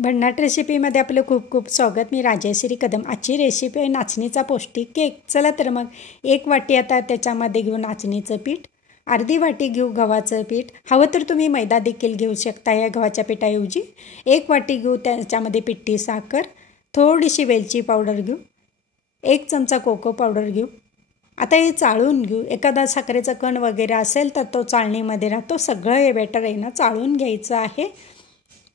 भन्नाट रेसिपीमध्ये आपलं खूप खूप स्वागत। मी राजश्री कदम। आजची रेसिपी आहे नाचणीचा पौष्टिक केक। चला तर मग 1 वाटी आता त्याच्यामध्ये घेऊ नाचणीचं पीठ, अर्धी वाटी घेऊ गव्हाचं पीठ, हवं तर तुम्ही मैदा देखील घेऊ शकता या गव्हाच्या पिठाऐवजी। 1 वाटी घेऊ त्याच्यामध्ये पिठी साखर, थोडीशी वेलची पावडर घेऊ, 1 चमचा कोको पावडर घेऊ। आता हे चाळून घेऊ। एखादा साखरेचा कण वगैरे असेल तर तो चाळणीमध्ये राहतो। सगळं हे बॅटर आहे ना चाळून घ्यायचं आहे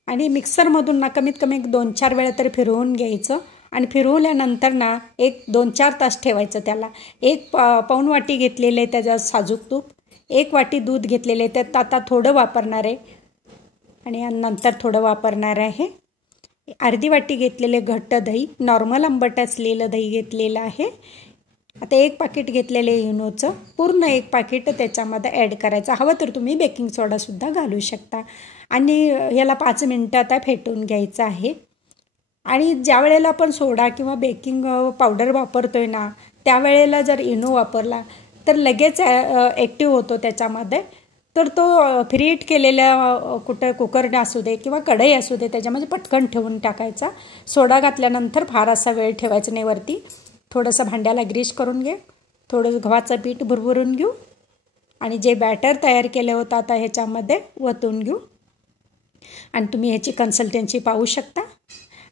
आणि मिक्सरमधून ना कमीत कमी 2-4 वेळा तरी फिरवून घ्यायचं आणि फिरवल्यानंतर ना 1-2-4 तास ठेवायचं त्याला। 1 पाऊण वाटी घेतलेले आहे त्याच्यात साजूक तूप, 1 वाटी दूध घेतलेले आहे, त्यात आता थोडं वापरणार आहे आणि नंतर थोडं वापरणार आहे। अर्धी वाटी घेतलेले घट्ट दही, नॉर्मल आंबट असलेलं दही घेतलेलं आहे। आता 1 पाकिट घेतलेले इनोचं, पूर्ण 1 पाकिट त्याच्यामध्ये ॲड करायचं। हवं तर तुम्ही बेकिंग सोडासुद्धा घालू शकता आणि याला 5 मिनटं आता फेटून घ्यायचं आहे। आणि ज्या वेळेला आपण सोडा किंवा बेकिंग पावडर वापरतोय ना त्यावेळेला जर इनो वापरला तर लगेच ॲक्टिव्ह होतो त्याच्यामध्ये। तर तो फ्रीट केलेल्या कुकर असू दे किंवा कढई असू दे त्याच्यामध्ये पटकन ठेवून टाकायचा। सोडा घातल्यानंतर फार असा वेळ ठेवायचा नाही वरती। थोडंसं भांड्याला ग्रीस करून घे, थोडं गव्हाचं पीठ भरभरून घेऊ आणि जे बॅटर तयार केलं होतं आता ह्याच्यामध्ये वतून घेऊ आणि तुम्ही ह्याची कन्सिस्टन्सी पाहू शकता।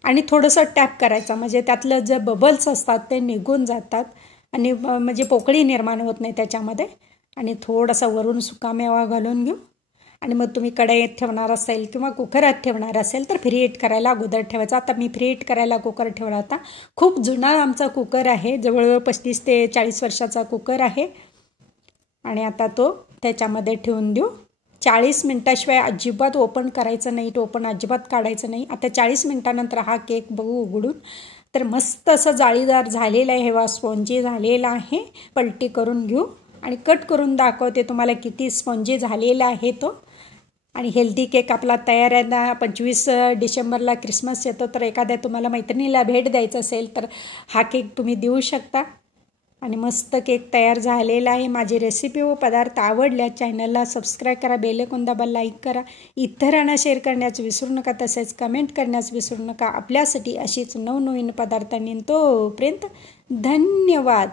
आणि थोडंसं टॅप करायचं म्हणजे त्यातलं जे बबल्स असतात ते निघून जातात आणि म्हणजे पोकळी निर्माण होत नाही त्याच्यामध्ये। आणि थोडासा वरून सुकामेवा घालून घेऊ आणि मग तुम्ही कढईत ठेवणार असेल किंवा कुकरात ठेवणार असेल तर फ्रीहीट करायला अगोदर ठेवायचा। आता मी फ्रीहीट करायला कुकर ठेवला होता। खूप जुना आमचा कुकर आहे, जवळजवळ 35 ते 40 वर्षाचा कुकर आहे आणि आता तो त्याच्यामध्ये ठेवून देऊ। 40 मिनटाशिवाय अजिबात ओपन करायचं नाही, टोपण अजिबात काढायचं नाही। आता 40 मिनटानंतर हा केक बघू उघडून तर मस्त असं जाळीदार झालेलं आहे, हेवा स्पॉन्जी झालेला आहे। पलटी करून घेऊ आणि कट करून दाखवते तुम्हाला किती स्पॉन्जी झालेला आहे तो। आणि हेल्दी केक आपला तयार आहे ना। 25 डिसेंबरला क्रिसमस येतो तर एखाद्या तुम्हाला मैत्रिणीला भेट द्यायचं असेल तर हा केक तुम्ही देऊ शकता। आणि मस्त केक तयार झालेला आहे। माझी रेसिपी व पदार्थ आवडल्या चॅनलला सबस्क्राईब करा, बेल आयकॉन दाबा, लाईक करा, इतरांना शेअर करण्यास विसरू नका, तसेच कमेंट करण्यास विसरू नका। आपल्यासाठी अशीच नवनवीन पदार्थांनी तोपर्यंत धन्यवाद।